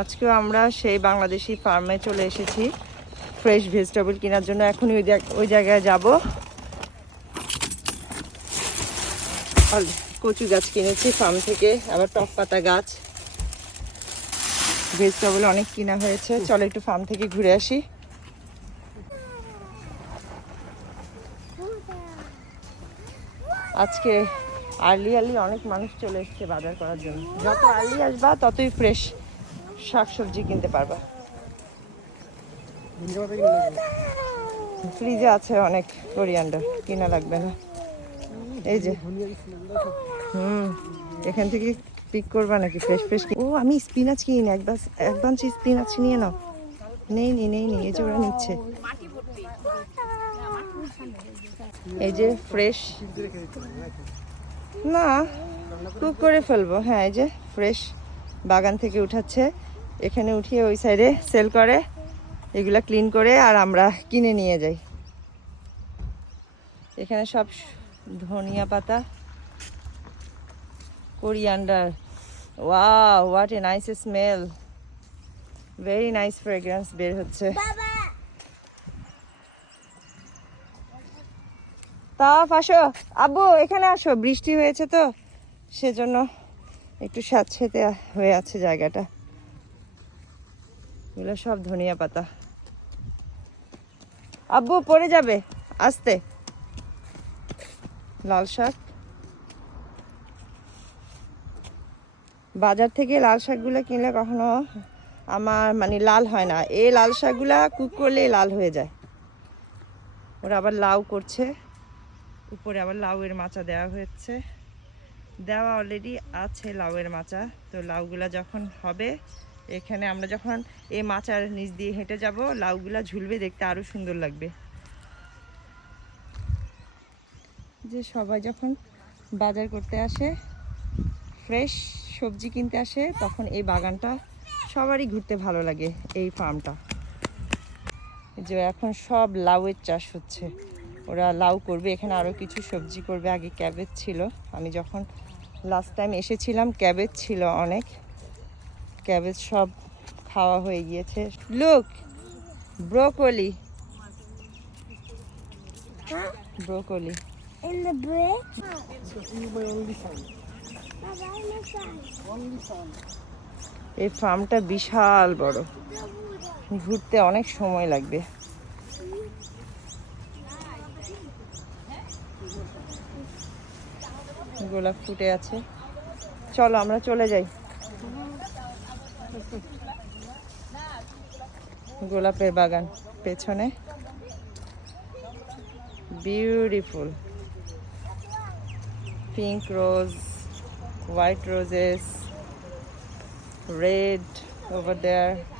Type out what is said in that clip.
আজকেও আমরা সেই বাংলাদেশি ফার্মে চলে এসেছি। ফ্রেশ ভেজিটেবল কেনার জন্য এখনই ওই ওই জায়গায় যাব। কচু গাছ কিনেছি ফার্ম থেকে, আবার টক পাতা গাছ। ভেজিটেবল অনেক কিনা হয়েছে। চলো একটু ফার্ম থেকে ঘুরে আসি। আজকে আর্লি আর্লি অনেক মানুষ চলে এসছে বাজার করার জন্য। যত আর্লি আসবা, ততই ফ্রেশ শাকসবজি কিনতে পারবা। ফ্রিজে আছে অনেক কোরিয়ান্ডার কিনা লাগবে না। এই যে। হুম, এখান থেকে পিক করবা নাকি? ফ্রেশ ফ্রেশ ও, আমি স্পিনাচ কিনি, এক বাস এক বাঞ্চ স্পিনাচ নিয়ে নাও। নেই নি নেই নি এই যে ওরা নিচ্ছে। এই যে ফ্রেশ না কুক করে ফেলব। হ্যাঁ এই যে ফ্রেশ বাগান থেকে উঠাচ্ছে। এখানে উঠিয়ে ওই সাইডে সেল করে এগুলা ক্লিন করে আর আমরা কিনে নিয়ে যাই। এখানে সব ধনিয়া পাতা coriander wow what a nice smell very nice fragrance বের হচ্ছে। তাফ আসো। আব্বু এখানে আসো। বৃষ্টি হয়েছে তো সেজন্য একটু স্যাঁতসেতে হয়ে আছে জায়গাটা। এগুলো সব ধনিয়া পাতা। আব্বু, পড়ে যাবে? আস্তে। লাল শাক। বাজার থেকে লাল শাকগুলো কিনলে কখনো আমার মানে লাল হয় না। এই লাল শাকগুলা কুক করলে লাল হয়ে যায়। ওরা আবার লাউ করছে। উপরে আবার লাউয়ের মাচা দেওয়া হয়েছে। দেওয়া অলরেডি আছে লাউয়ের মাচা। তো লাউগুলা যখন হবে এখানে আমরা যখন এই মাচার নিচ দিয়ে হেঁটে যাব, লাউগুলা ঝুলবে, দেখতে আরও সুন্দর লাগবে। যে সবাই যখন বাজার করতে আসে, ফ্রেশ সবজি কিনতে আসে, তখন এই বাগানটা সবারই ঘুরতে ভালো লাগে, এই ফার্মটা। যে এখন সব লাউয়ের চাষ হচ্ছে। ওরা লাউ করবে, এখানে আরও কিছু সবজি করবে, আগে ক্যাবেজ ছিল। আমি যখন লাস্ট টাইম এসেছিলাম, ক্যাবেজ ছিল অনেক। ক্যাবেজ সব খাওয়া হয়ে গিয়েছে। Look broccoli broccoli In the bridge? এই ফার্মটা বিশাল বড়। ঘুরতে অনেক সময় লাগবে। গোলাপ ফুটে আছে। চলো আমরা চলে যাই। গোলাপের বাগান পেছনে। Beautiful pink rose white roses red over there.